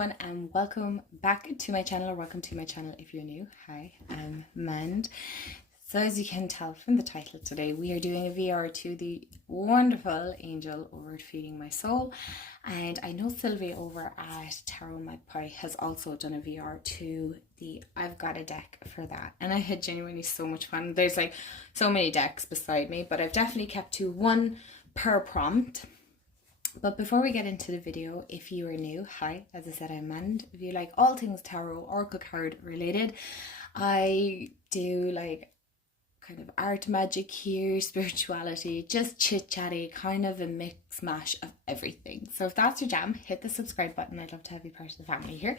everyone and welcome back to my channel, or welcome to my channel if you're new. Hi, I'm Mand. So as you can tell from the title today, we are doing a VR to the wonderful Angel over at Feeding My Soul. And I know Sylvia over at Tarot Magpie has also done a VR to the I've Got a Deck for That. And I had genuinely so much fun. There's like so many decks beside me, but I've definitely kept to one per prompt. But before we get into the video, if you are new, hi, as I said, I'm Mand. If you like all things tarot, oracle card related, I do like kind of art, magic here, spirituality, just chit-chatty, kind of a mix mash of everything. So if that's your jam, hit the subscribe button. I'd love to have you part of the family here.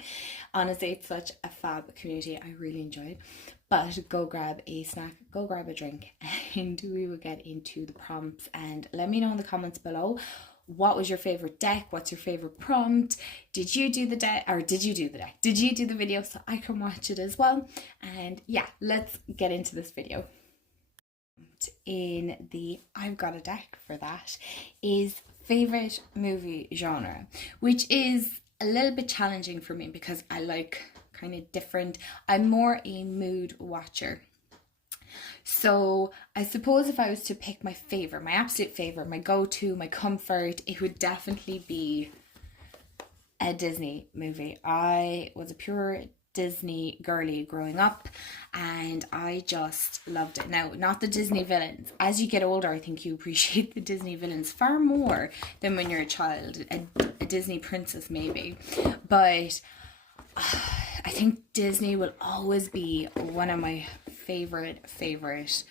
Honestly, it's such a fab community. I really enjoy it. But go grab a snack, go grab a drink, and we will get into the prompts. And let me know in the comments below, what was your favorite deck? What's your favorite prompt? Did you do the deck, or did you do the deck? Did you do the video so I can watch it as well? And yeah, let's get into this video. In the I've Got a Deck for That is favorite movie genre, which is a little bit challenging for me because I like kind of different. I'm more a mood watcher. So I suppose if I was to pick my favorite, my absolute favorite, my go-to, my comfort, it would definitely be a Disney movie. I was a pure Disney girly growing up and I just loved it. Now, not the Disney villains. As you get older, I think you appreciate the Disney villains far more than when you're a child. A Disney princess maybe, but I think Disney will always be one of my favorite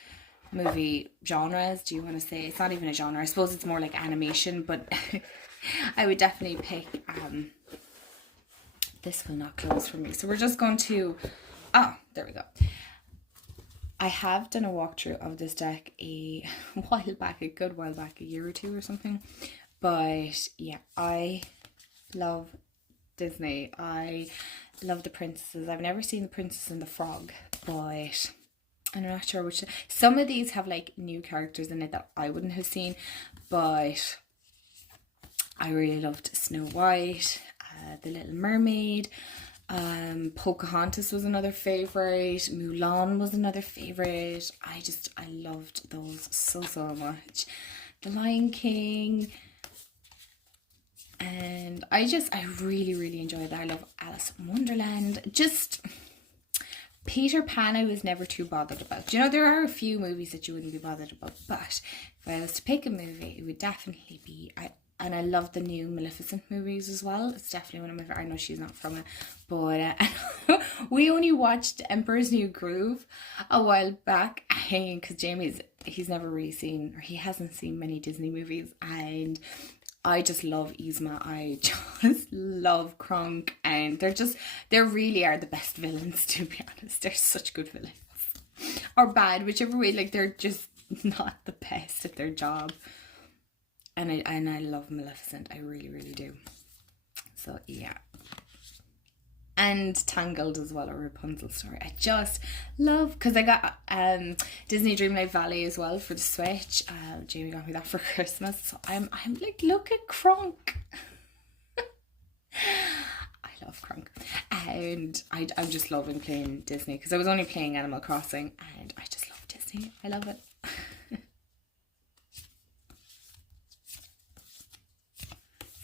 movie genres. Do you want to say? It's not even a genre. I suppose it's more like animation, but I would definitely pick this will not close for me. So we're just going to, there we go. I have done a walkthrough of this deck a while back, a good while back, a year or two or something. But yeah, I love Disney. I love the princesses. I've never seen The Princess and the Frog, but I'm not sure which. Some of these have like new characters in it that I wouldn't have seen, but I really loved Snow White, The Little Mermaid, Pocahontas was another favourite, Mulan was another favourite. I loved those so much. The Lion King, and I really enjoyed that. I love Alice in Wonderland. Just Peter Pan I was never too bothered about. You know, there are a few movies that you wouldn't be bothered about, but if I was to pick a movie, it would definitely be, and I love the new Maleficent movies as well. It's definitely one of my, I know she's not from it, but we only watched Emperor's New Groove a while back because Jamie's, he's never really seen, or he hasn't seen many Disney movies, and I just love Yzma. I just love Kronk, and they really are the best villains, to be honest. They're such good villains. Or bad, whichever way, like they're just not the best at their job. And I love Maleficent. I really do. So yeah. And Tangled as well, or Rapunzel story. I just love, because I got Disney Dreamlight Valley as well for the Switch. Jamie got me that for Christmas. So I'm like, look at Kronk. I love Kronk. And I'm just loving playing Disney, because I was only playing Animal Crossing, and I just love Disney. I love it.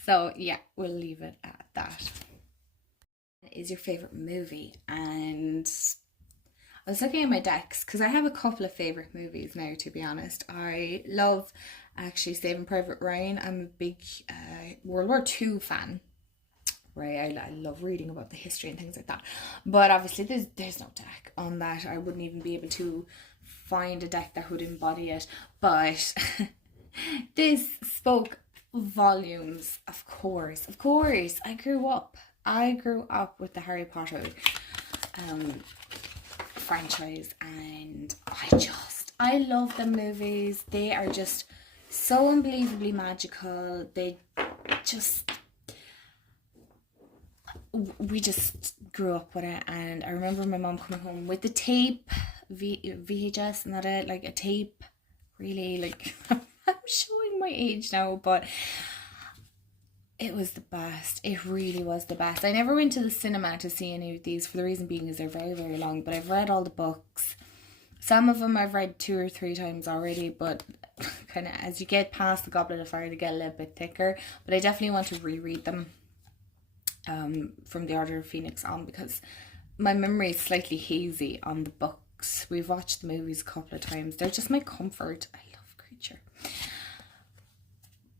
So yeah, we'll leave it at that. Is your favorite movie? And I was looking at my decks because I have a couple of favorite movies now, to be honest. I love actually Saving Private Ryan. I'm a big World War II fan, right? I love reading about the history and things like that, but obviously there's no deck on that. I wouldn't even be able to find a deck that would embody it, but this spoke volumes. Of course I grew up with the Harry Potter franchise, and I love the movies. They are just so unbelievably magical. We just grew up with it, and I remember my mom coming home with the tape, VHS, not a tape, really, like I'm showing my age now, but It was the best. It really was the best. I never went to the cinema to see any of these, for the reason being is they're very, very long. But I've read all the books. Some of them I've read 2 or 3 times already. But kind of as you get past the Goblet of Fire, they get a little bit thicker. But I definitely want to reread them from the Order of Phoenix on, because my memory is slightly hazy on the books. We've watched the movies a couple of times. They're just my comfort. I love Creature.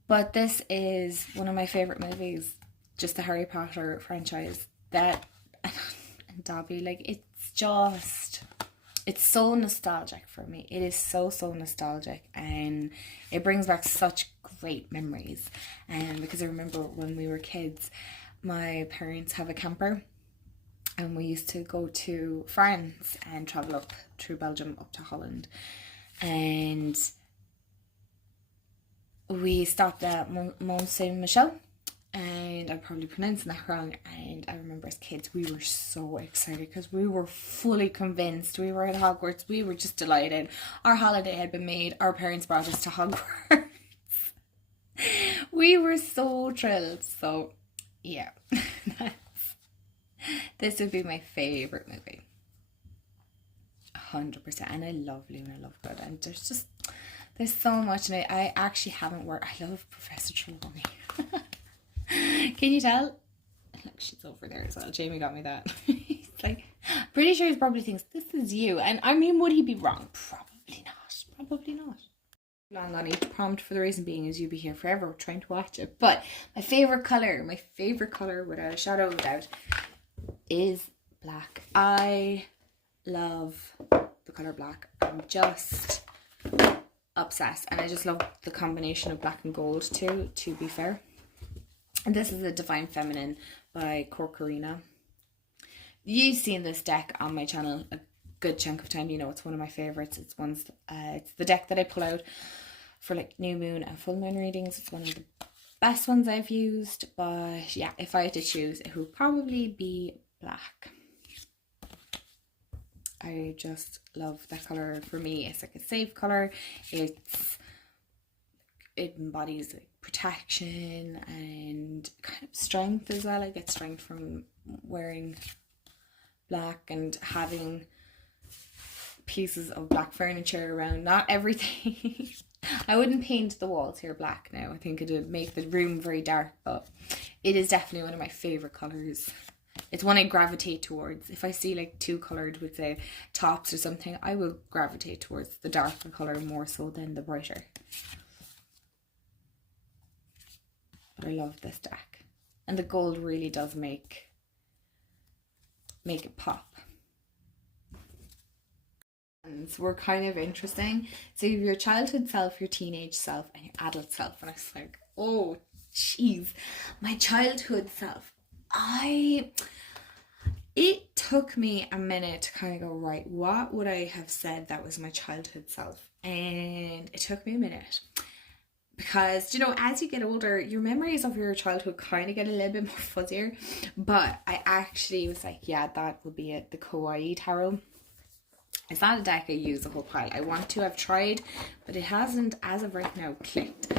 But this is one of my favourite movies, just the Harry Potter franchise. That, and Dobby, like, it's so nostalgic for me. It is so, so nostalgic, and it brings back such great memories. And because I remember when we were kids, my parents have a camper, and we used to go to France and travel up through Belgium up to Holland. And we stopped at Mont Saint Michel, and I'm probably pronouncing that wrong. And I remember as kids, we were so excited because we were fully convinced. We were at Hogwarts. We were just delighted. Our holiday had been made. Our parents brought us to Hogwarts. We were so thrilled. So, yeah, this would be my favourite movie. 100%. And I love Luna Lovegood. And there's so much in it. I actually haven't worked. I love Professor Trelawney. Can you tell? Look, she's over there as well. Jamie got me that. He's like, pretty sure he probably thinks this is you. And I mean, would he be wrong? Probably not. Probably not. Long on each prompt, for the reason being is you'll be here forever trying to watch it. But my favourite colour without a shadow of a doubt is black. I love the colour black. I'm just obsessed, and I just love the combination of black and gold too, to be fair. And this is a Divine Feminine by Corcorina. You've seen this deck on my channel a good chunk of time. You know it's one of my favorites. It's the deck that I pull out for like new moon and full moon readings. It's one of the best ones I've used. But yeah, if I had to choose, it would probably be black. I just love that colour. For me, it's like a safe colour. It embodies like protection and kind of strength as well. I get strength from wearing black and having pieces of black furniture around. Not everything. I wouldn't paint the walls here black now. I think it would make the room very dark, but it is definitely one of my favourite colours. It's one I gravitate towards. If I see like 2 coloured with say tops or something, I will gravitate towards the darker colour more so than the brighter. But I love this deck. And the gold really does make it pop. And we're kind of interesting. So you have your childhood self, your teenage self, and your adult self. And I was like, oh, jeez. My childhood self. It took me a minute to kind of go, right, what would I have said that was my childhood self? And it took me a minute. Because, you know, as you get older, your memories of your childhood kind of get a little bit more fuzzier. But I actually was like, yeah, that would be it. The Kawaii Tarot. It's not a deck I use a whole pile. I want to have tried, but it hasn't, as of right now, clicked.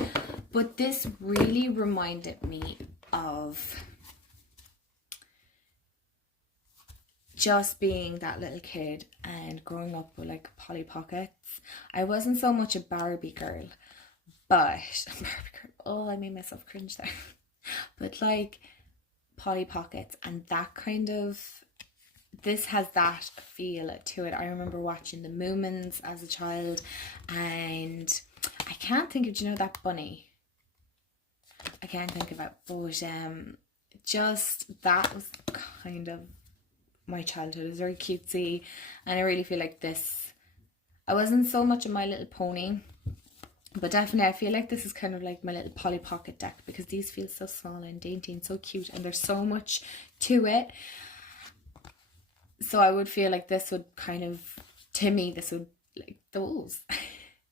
But this really reminded me of just being that little kid and growing up with like Polly Pockets. I wasn't so much a Barbie girl, but oh, I made myself cringe there. But like Polly Pockets and that kind of, this has that feel to it. I remember watching the Moomins as a child, and I can't think of, do you know that bunny? I can't think of it, but just that was kind of my childhood. It was very cutesy, and I really feel like this, I wasn't so much a My Little Pony, but definitely I feel like this is kind of like my little Polly Pocket deck, because these feel so small and dainty and so cute, and there's so much to it. So I would feel like this would kind of, to me, this would, like those.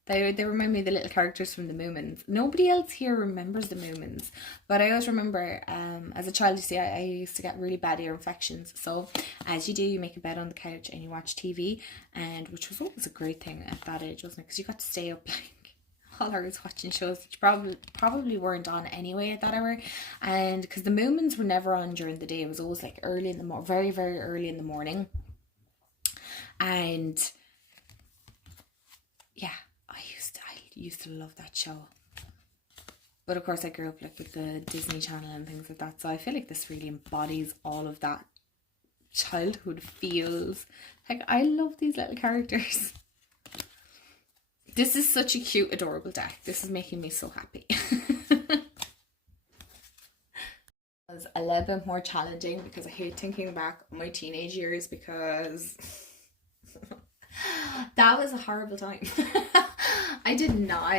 They remind me of the little characters from the Moomins. Nobody else here remembers the Moomins. But I always remember, as a child, you see, I used to get really bad ear infections. So, as you do, you make a bed on the couch and you watch TV. And which was always a great thing at that age, wasn't it? Because you got to stay up like all hours watching shows which probably weren't on anyway at that hour, and because the Moomins were never on during the day, it was always like early in the morning, very very early in the morning. And yeah, I used to love that show. But of course I grew up like with the Disney Channel and things like that, so I feel like this really embodies all of that childhood feels. Like, I love these little characters. This is such a cute, adorable deck. This is making me so happy. It was a little bit more challenging because I hate thinking back on my teenage years, because that was a horrible time. I did not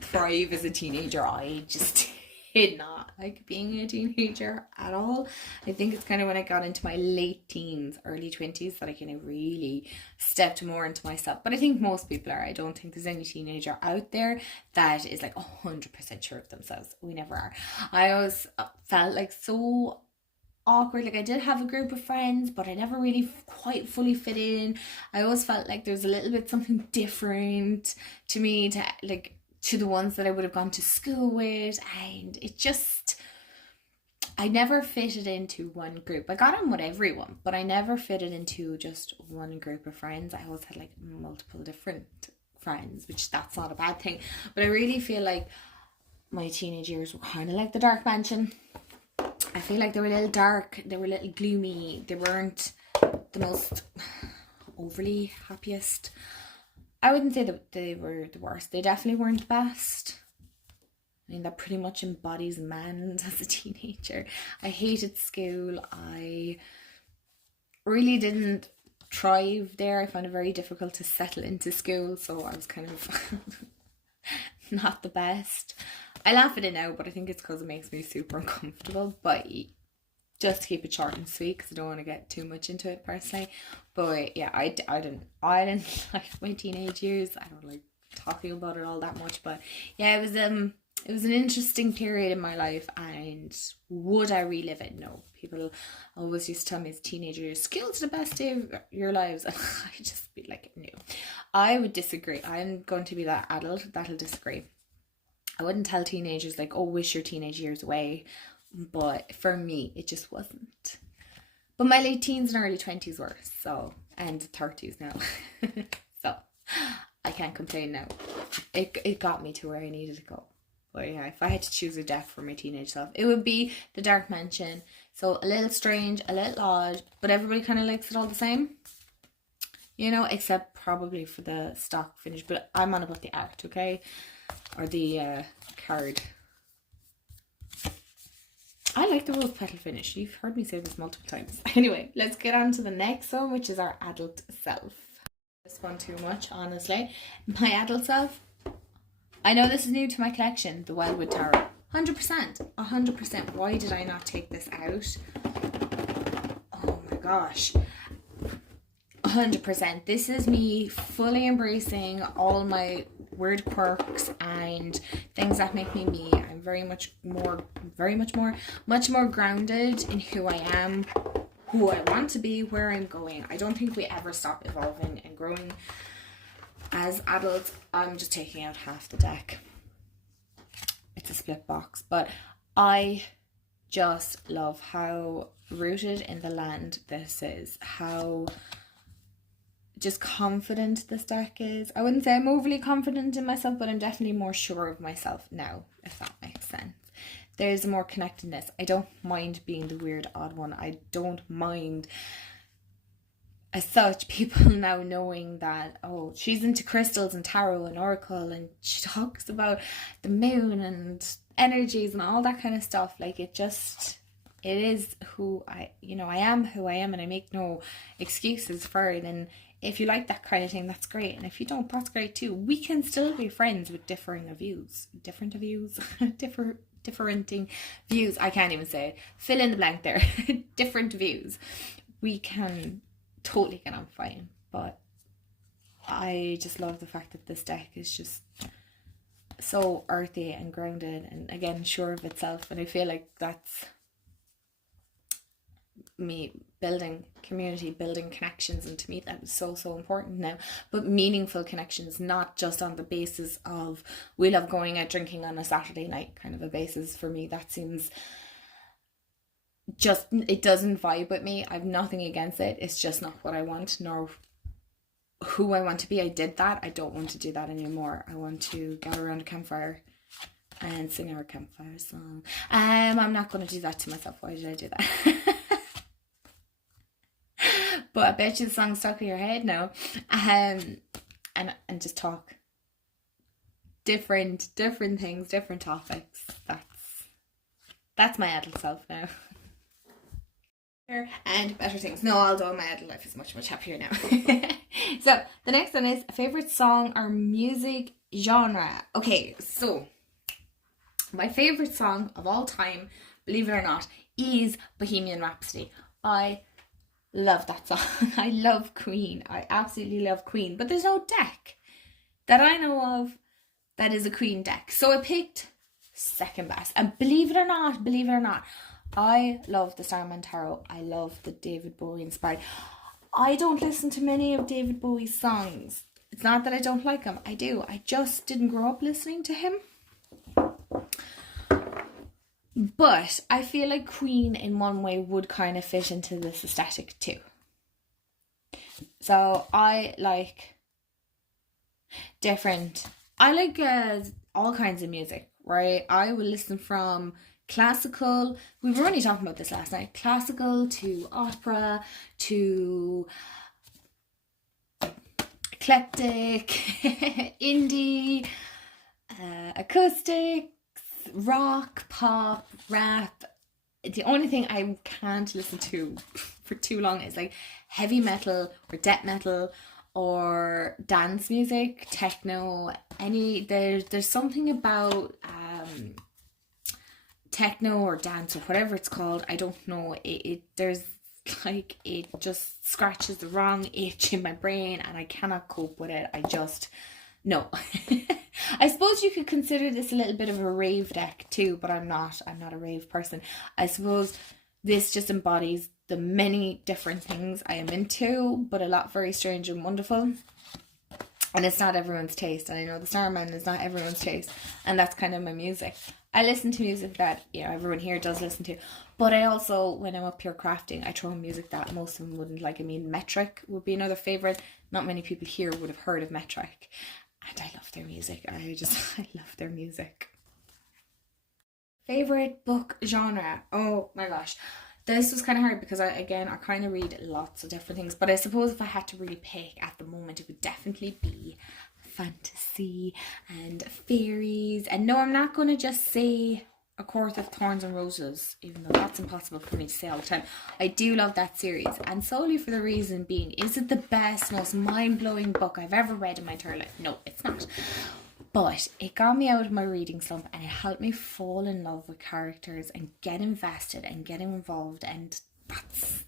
thrive as a teenager. I just did not like being a teenager at all. I think it's kind of when I got into my late teens, early 20s that I kind of really stepped more into myself. But I think most people are. I don't think there's any teenager out there that is like 100% sure of themselves. We never are. I always felt like so awkward. Like, I did have a group of friends, but I never really quite fully fit in. I always felt like there's a little bit something different to me, to the ones that I would have gone to school with, and it just, I never fitted into one group. I got on with everyone, but I never fitted into just one group of friends. I always had like multiple different friends, which that's not a bad thing. But I really feel like my teenage years were kind of like the Dark Mansion. I feel like they were a little dark, they were a little gloomy, they weren't the most overly happiest. I wouldn't say that they were the worst. They definitely weren't the best. I mean, that pretty much embodies man as a teenager. I hated school. I really didn't thrive there. I found it very difficult to settle into school, so I was kind of not the best. I laugh at it now, but I think it's because it makes me super uncomfortable. But just to keep it short and sweet, because I don't want to get too much into it personally. But yeah, I didn't like my teenage years. I don't like talking about it all that much. But yeah, it was an interesting period in my life, and would I relive it? No. People always used to tell me as a teenager, school's the best day of your lives, and I just be like, no. I would disagree. I'm going to be that adult that'll disagree. I wouldn't tell teenagers like, oh, wish your teenage years away. But for me, it just wasn't. But my late teens and early 20s were, so, and 30s now. So, I can't complain now. It got me to where I needed to go. But yeah, if I had to choose a deck for my teenage self, it would be the Dark Mansion. So, a little strange, a little odd, but everybody kind of likes it all the same. You know, except probably for the stock finish. But I'm on about the art, okay? Or the card. I like the rose petal finish. You've heard me say this multiple times. Anyway, let's get on to the next one, which is our adult self. This one too much, honestly. My adult self. I know this is new to my collection, the Wildwood Tarot. 100%. 100%. Why did I not take this out? Oh my gosh. 100%. This is me fully embracing all my weird quirks and things that make me me. I'm much more grounded in who I am, who I want to be, where I'm going. I don't think we ever stop evolving and growing as adults. I'm just taking out half the deck. It's a split box, but I just love how rooted in the land this is, how just confident this deck is. I wouldn't say I'm overly confident in myself, but I'm definitely more sure of myself now, if that makes sense. There's a more connectedness. I don't mind being the weird odd one. I don't mind as such people now knowing that, oh, she's into crystals and tarot and oracle, and she talks about the moon and energies and all that kind of stuff. Like, it is who I am who I am, and I make no excuses for it. And if you like that kind of thing, that's great. And if you don't, that's great too. We can still be friends with differing views. Different views. Differing views. I can't even say it. Fill in the blank there. Different views. We can totally get on fine. But I just love the fact that this deck is just so earthy and grounded and, again, sure of itself. And I feel like that's me building community, building connections, and to me that is so important now. But meaningful connections, not just on the basis of we love going out drinking on a Saturday night kind of a basis. For me, that seems just, it doesn't vibe with me. I've nothing against it, it's just not what I want, nor who I want to be. I did that, I don't want to do that anymore. I want to gather around a campfire and sing our campfire song. I'm not going to do that to myself. Why did I do that? But I bet you the song's stuck in your head now. And just talk different things, different topics. That's my adult self now. And better things. No, although my adult life is much happier now. So the next one is favorite song or music genre. Okay, so my favorite song of all time, believe it or not, is Bohemian Rhapsody. I love that song. I love Queen. I absolutely love Queen. But there's no deck that I know of that is a Queen deck. So I picked second best. And believe it or not, I love the Starman Tarot. I love the David Bowie inspired. I don't listen to many of David Bowie's songs. It's not that I don't like him. I do. I just didn't grow up listening to him. But I feel like Queen in one way would kind of fit into this aesthetic too. So I like all kinds of music, right? I will listen from classical, we were only talking about this last night, classical to opera to eclectic, indie, acoustic, rock, pop, rap. The only thing I can't listen to for too long is like heavy metal or death metal or dance music, techno. There's something about techno or dance or whatever it's called. I don't know. There's like, it just scratches the wrong itch in my brain and I cannot cope with it. No. I suppose you could consider this a little bit of a rave deck too, but I'm not a rave person. I suppose this just embodies the many different things I am into, but a lot very strange and wonderful. And it's not everyone's taste. And I know the Starman is not everyone's taste. And that's kind of my music. I listen to music that, everyone here does listen to. But I also, when I'm up here crafting, I throw in music that most of them wouldn't like. I mean, Metric would be another favourite. Not many people here would have heard of Metric. And I love their music. I love their music. Favorite book genre? Oh my gosh. This was kind of hard because I kind of read lots of different things. But I suppose if I had to really pick at the moment, it would definitely be fantasy and fairies. And no, I'm not going to just say A Court of Thorns and Roses, even though that's impossible for me to say all the time. I do love that series, and solely for the reason being, is it the best, most mind-blowing book I've ever read in my entire life? No, it's not. But it got me out of my reading slump and it helped me fall in love with characters and get invested and get involved, and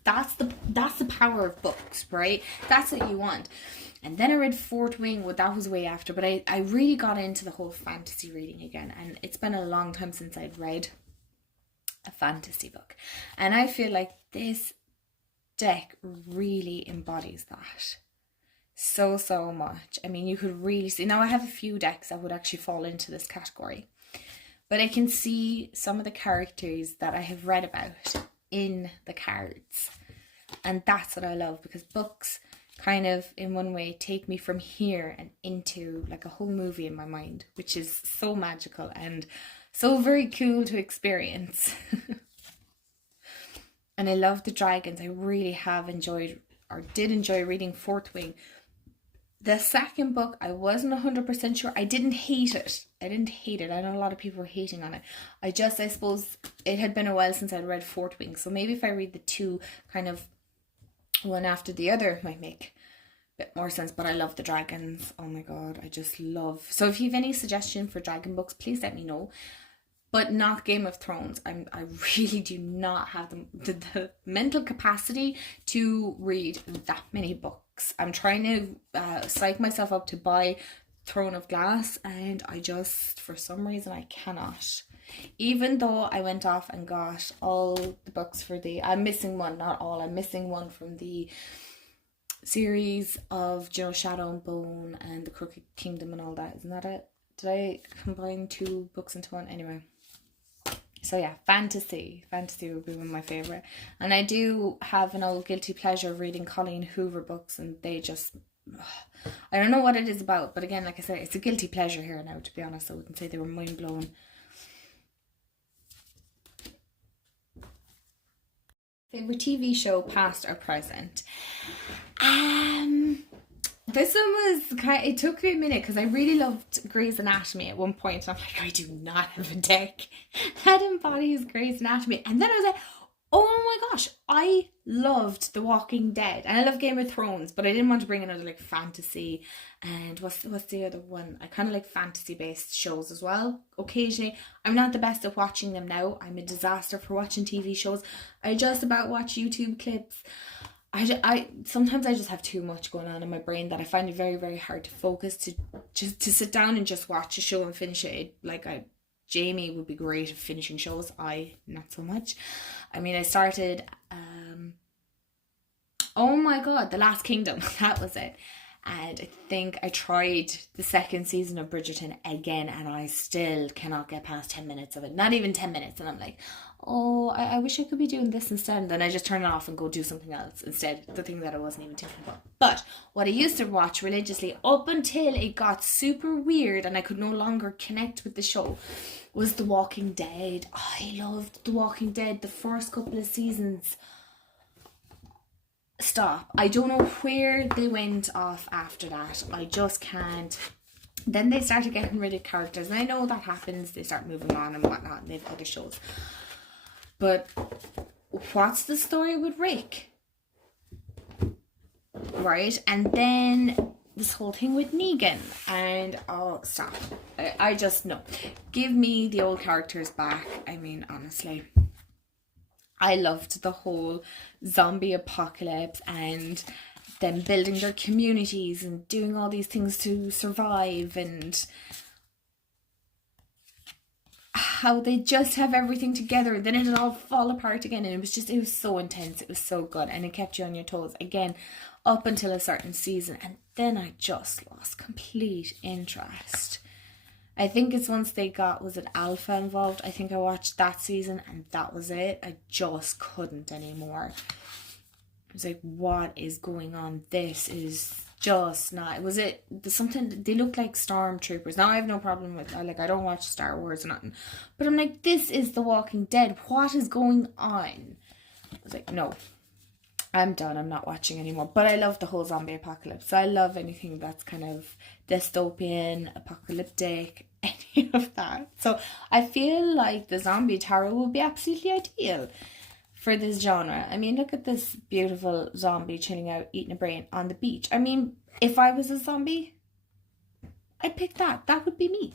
that's the power of books, right? That's what you want. And then I read Fourth Wing, that was way after, but I really got into the whole fantasy reading again, and it's been a long time since I'd read a fantasy book. And I feel like this deck really embodies that so much. I mean, you could really see, now I have a few decks that would actually fall into this category, but I can see some of the characters that I have read about in the cards, and that's what I love, because books kind of in one way take me from here and into like a whole movie in my mind, which is so magical and so very cool to experience. And I love the dragons. I really have enjoyed, or did enjoy, reading Fourth Wing. The second book, I wasn't 100% sure. I didn't hate it. I know a lot of people were hating on it. I suppose it had been a while since I'd read Fourth Wing, so maybe if I read the two kind of one after the other, it might make a bit more sense. But I love the dragons. Oh my god, I just love. So if you have any suggestion for dragon books, please let me know. But not Game of Thrones. I really do not have the mental capacity to read that many books. I'm trying to psych myself up to buy Throne of Glass, and I just, for some reason, I cannot. Even though I went off and got all the books for I'm missing one, not all, I'm missing one from the series of Shadow and Bone and the Crooked Kingdom and all that. Isn't that it? Did I combine 2 books into one? Anyway. So yeah, fantasy would be one of my favourite. And I do have an old guilty pleasure of reading Colleen Hoover books, and they just, I don't know what it is about, but again, like I said, it's a guilty pleasure here now, to be honest. I wouldn't say they were mind blowing. Favorite TV show, past or present? This one was it took me a minute because I really loved Grey's Anatomy at one point. And I'm like, I do not have a deck that embodies Grey's Anatomy. And then I was like, oh my gosh, I loved The Walking Dead. And I love Game of Thrones, but I didn't want to bring another like fantasy. And what's the other one? I kind of like fantasy based shows as well. Occasionally, I'm not the best at watching them now. I'm a disaster for watching TV shows. I just about watch YouTube clips. I sometimes I just have too much going on in my brain that I find it very, very hard to focus to sit down and just watch a show and finish it. Jamie would be great at finishing shows. I not so much. I mean, I started oh my god, The Last Kingdom. That was it. And I think I tried the 2nd season of Bridgerton again, and I still cannot get past 10 minutes of it. Not even 10 minutes. And I'm like, oh, I wish I could be doing this instead. And then I just turn it off and go do something else instead. The thing that I wasn't even thinking about. But what I used to watch religiously up until it got super weird and I could no longer connect with the show was The Walking Dead. I loved The Walking Dead. The first couple of seasons. Stop. I don't know where they went off after that. I just can't. Then they started getting rid of characters, and I know that happens. They start moving on and whatnot, and they've other shows. But what's the story with Rick? Right? And then this whole thing with Negan, and oh, stop. I just, no. Give me the old characters back. I mean, honestly. I loved the whole zombie apocalypse and them building their communities and doing all these things to survive, and how they just have everything together, then it'd all fall apart again. And it was so intense. It was so good, and it kept you on your toes again up until a certain season, and then I just lost complete interest. I think it's once they got, was it Alpha involved? I think I watched that season and that was it. I just couldn't anymore. I was like, what is going on? This is just not, was it something, they look like stormtroopers. Now I have no problem with, I don't watch Star Wars or nothing. But I'm like, this is The Walking Dead. What is going on? I was like, no. I'm done. I'm not watching anymore. But I love the whole zombie apocalypse. I love anything that's kind of dystopian, apocalyptic, any of that. So I feel like the zombie tarot would be absolutely ideal for this genre. I mean, look at this beautiful zombie chilling out, eating a brain on the beach. I mean, if I was a zombie, I'd pick that. That would be me.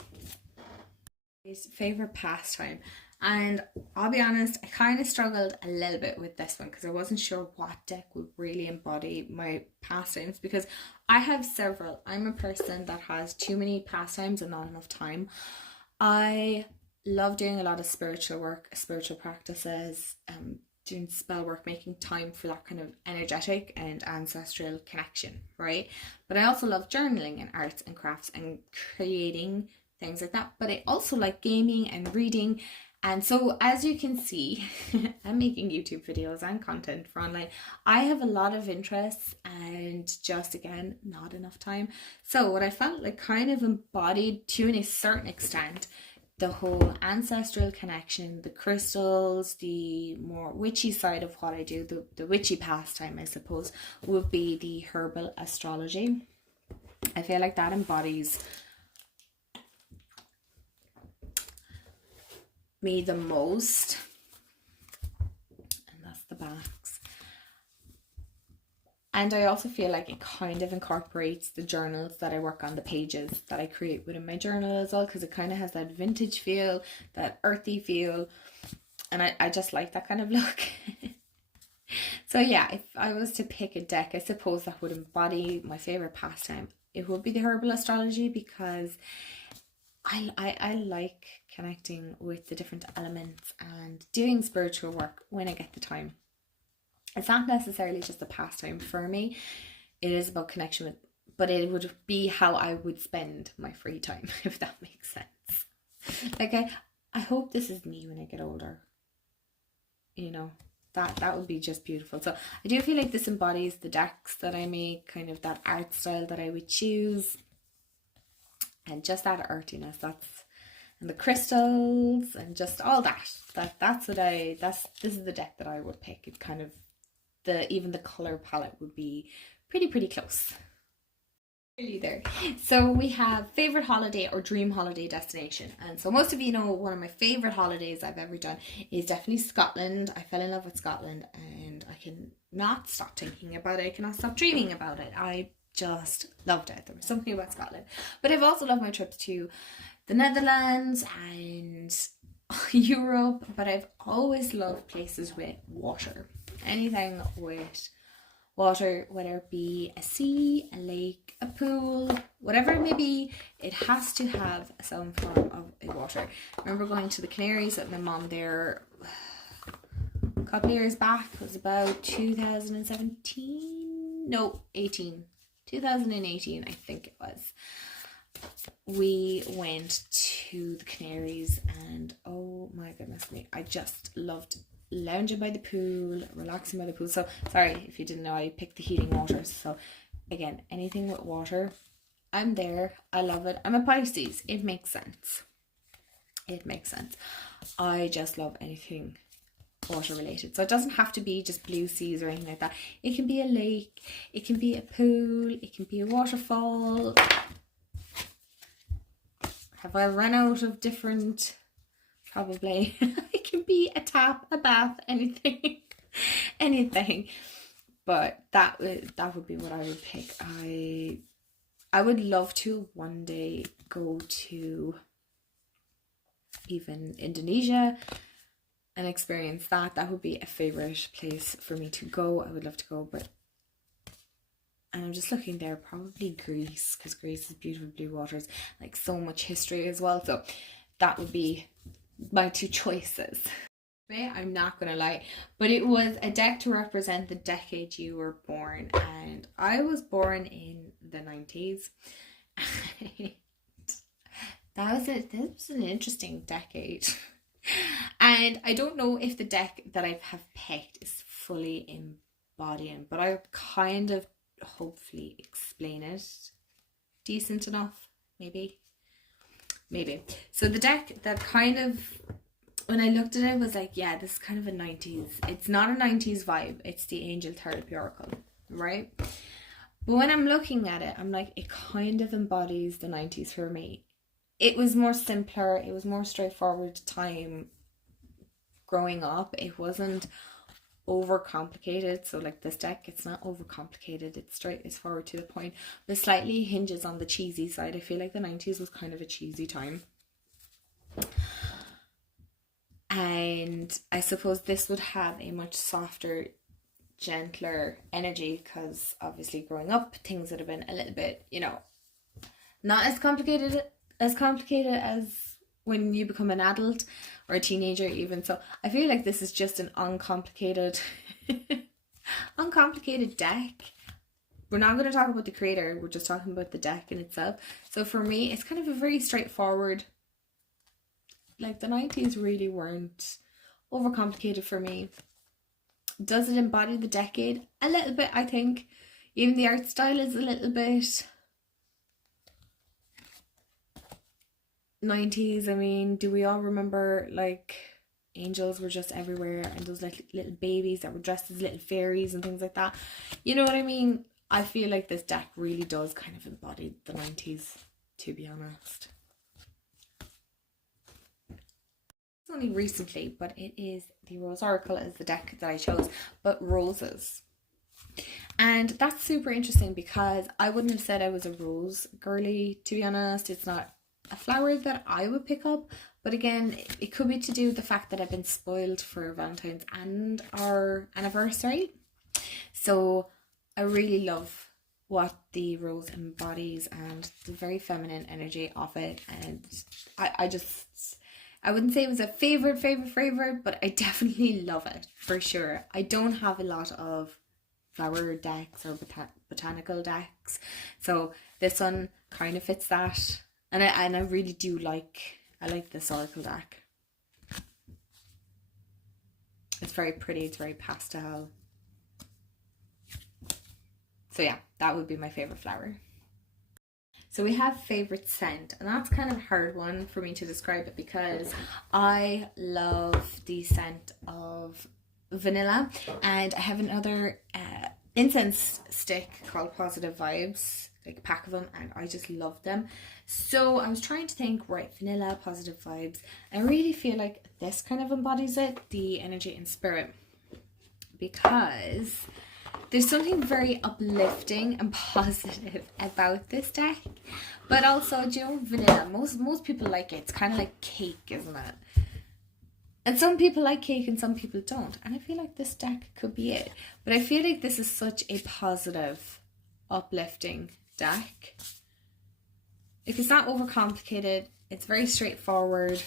His favorite pastime. And I'll be honest, I kind of struggled a little bit with this one because I wasn't sure what deck would really embody my pastimes, because I have several. I'm a person that has too many pastimes and not enough time. I love doing a lot of spiritual work, spiritual practices, doing spell work, making time for that kind of energetic and ancestral connection, right? But I also love journaling and arts and crafts and creating things like that. But I also like gaming and reading. And so, as you can see, I'm making YouTube videos and content for online. I have a lot of interests and just, again, not enough time. So what I felt like kind of embodied, to a certain extent, the whole ancestral connection, the crystals, the more witchy side of what I do, the witchy pastime, I suppose, would be the herbal astrology. I feel like that embodies me the most, and that's the backs. And I also feel like it kind of incorporates the journals that I work on, the pages that I create within my journal as well, because it kind of has that vintage feel, that earthy feel, and I just like that kind of look. So yeah, if I was to pick a deck, I suppose that would embody my favorite pastime it would be the herbal astrology, because I like connecting with the different elements and doing spiritual work when I get the time. It's not necessarily just a pastime for me. It is about connection with, but it would be how I would spend my free time, if that makes sense. Like I hope this is me when I get older. You know, that would be just beautiful. So I do feel like this embodies the decks that I make, kind of that art style that I would choose, and just that earthiness. And the crystals and just all that. This is the deck that I would pick. It kind of, even the color palette would be pretty close. Really there. So we have favorite holiday or dream holiday destination. And so most of you know one of my favorite holidays I've ever done is definitely Scotland. I fell in love with Scotland and I can not stop thinking about it. I cannot stop dreaming about it. I just loved it. There was something about Scotland. But I've also loved my trips to the Netherlands and Europe, but I've always loved places with water. Anything with water, whether it be a sea, a lake, a pool, whatever it may be, it has to have some form of a water. I remember going to the Canaries with my mom there a couple of years back. It was about 2018, I think it was. We went to the Canaries and oh my goodness me, I just loved lounging by the pool, relaxing by the pool. So sorry if you didn't know, I picked the heating waters. So again, anything with water, I'm there. I love it. I'm a Pisces. It makes sense. I just love anything water related. So it doesn't have to be just blue seas or anything like that. It can be a lake, it can be a pool, it can be a waterfall. Have I run out of different? Probably. It can be a tap, a bath, anything. Anything. But that would be what I would pick. I would love to one day go to even Indonesia and experience that. That would be a favorite place for me to go. I would love to go, and I'm just looking there, probably Greece, because Greece is beautiful blue waters, like so much history as well. So that would be my two choices. I'm not gonna lie, but it was a deck to represent the decade you were born, and I was born in the 90s. This was an interesting decade. And I don't know if the deck that I have picked is fully embodying, but I'll kind of hopefully explain it decent enough, maybe. So the deck that kind of, when I looked at it, was like, yeah, this is kind of a 90s. It's not a 90s vibe. It's the Angel Therapy Oracle, right? But when I'm looking at it, I'm like, it kind of embodies the 90s for me. It was more simpler. It was more straightforward time growing up. It wasn't overcomplicated. So like this deck, it's not overcomplicated. It's straight, it's forward to the point, but slightly hinges on the cheesy side. I feel like the 90s was kind of a cheesy time. And I suppose this would have a much softer, gentler energy, because obviously growing up, things would have been a little bit, not as complicated as when you become an adult or a teenager even. So I feel like this is just an uncomplicated deck. We're not going to talk about the creator, we're just talking about the deck in itself. So for me, it's kind of a very straightforward, like the 90s really weren't overcomplicated for me. Does it embody the decade? A little bit, I think. Even the art style is a little bit 90s. I mean, do we all remember like angels were just everywhere, and those like little babies that were dressed as little fairies and things like that? You know what I mean? I feel like this deck really does kind of embody the 90s, to be honest. It's only recently, but it is the Rose Oracle is the deck that I chose, but roses. And that's super interesting because I wouldn't have said I was a rose girly, to be honest. It's not a flower that I would pick up, but again, it could be to do with the fact that I've been spoiled for Valentine's and our anniversary. So I really love what the rose embodies and the very feminine energy of it. And I wouldn't say it was a favorite, but I definitely love it for sure. I don't have a lot of flower decks or botanical decks, so this one kind of fits that. And I really do like, I like this oracle deck. It's very pretty, it's very pastel. So yeah, that would be my favorite flower. So we have favorite scent, and that's kind of a hard one for me to describe it because I love the scent of vanilla, and I have another incense stick called Positive Vibes, like a pack of them, and I just love them. So I was trying to think, right, vanilla, Positive Vibes. I really feel like this kind of embodies it, the energy and spirit, because there's something very uplifting and positive about this deck. But also, do you know, vanilla, most people like it. It's kind of like cake, isn't it? And some people like cake and some people don't. And I feel like this deck could be it. But I feel like this is such a positive, uplifting deck. Like, it's not overcomplicated. It's very straightforward.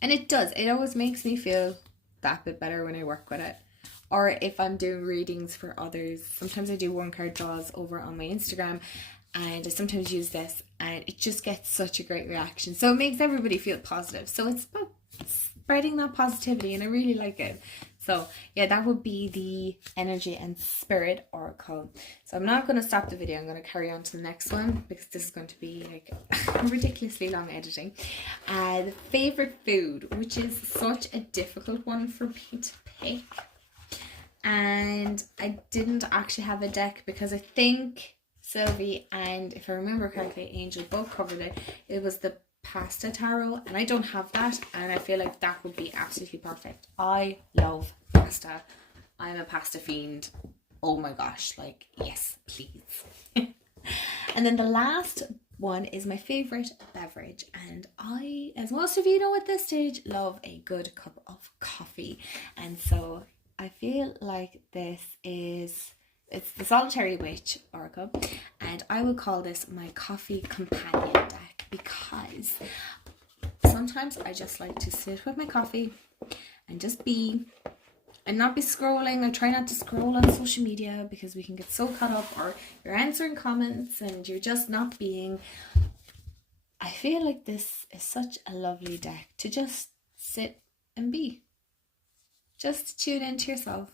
And it always makes me feel that bit better when I work with it. Or if I'm doing readings for others, sometimes I do one card draws over on my Instagram, and I sometimes use this, and it just gets such a great reaction. So it makes everybody feel positive. So it's about spreading that positivity, and I really like it. So yeah, that would be the energy and spirit oracle. So I'm not going to stop the video. I'm going to carry on to the next one because this is going to be like ridiculously long editing. The favorite food, which is such a difficult one for me to pick. And I didn't actually have a deck because I think Sylvie and, if I remember correctly, Angel both covered it. It was the pasta tarot, and I don't have that, and I feel like that would be absolutely perfect. I love pasta. I'm a pasta fiend. Oh my gosh, like, yes, please. And then the last one is my favorite beverage, and I, as most of you know at this stage, love a good cup of coffee. And so I feel like it's the Solitary Witch Oracle, and I would call this my coffee companion deck because sometimes I just like to sit with my coffee and just be, and not be scrolling. I try not to scroll on social media because we can get so caught up, or you're answering comments and you're just not being. I feel like this is such a lovely deck to just sit and be. Just tune into yourself.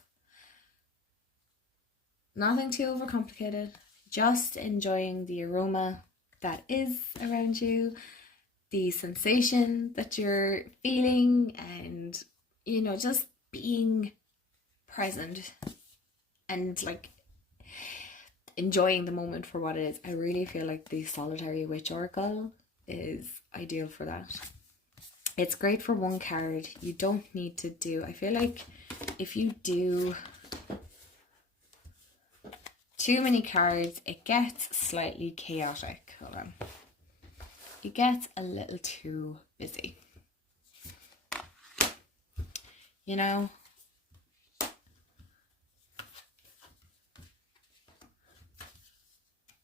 Nothing too overcomplicated. Just enjoying the aroma that is around you, the sensation that you're feeling, and, you know, just being present and like enjoying the moment for what it is. I really feel like the Solitary Witch Oracle is ideal for that. It's great for one card. You don't need to do, I feel like if you do too many cards, it gets slightly chaotic. Hold on. It gets a little too busy. You know?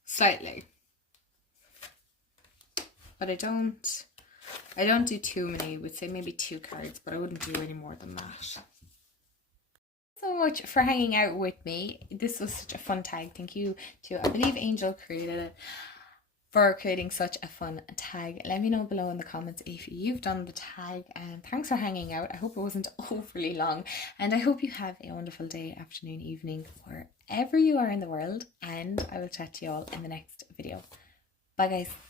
Slightly. But I don't do too many. I would say maybe 2 cards, but I wouldn't do any more than that. So much for hanging out with me. This was such a fun tag. Thank you to, I believe Angel created it, for creating such a fun tag. Let me know below in the comments if you've done the tag, and thanks for hanging out. I hope it wasn't overly long, and I hope you have a wonderful day, afternoon, evening, wherever you are in the world, and I will chat to you all in the next video. Bye guys.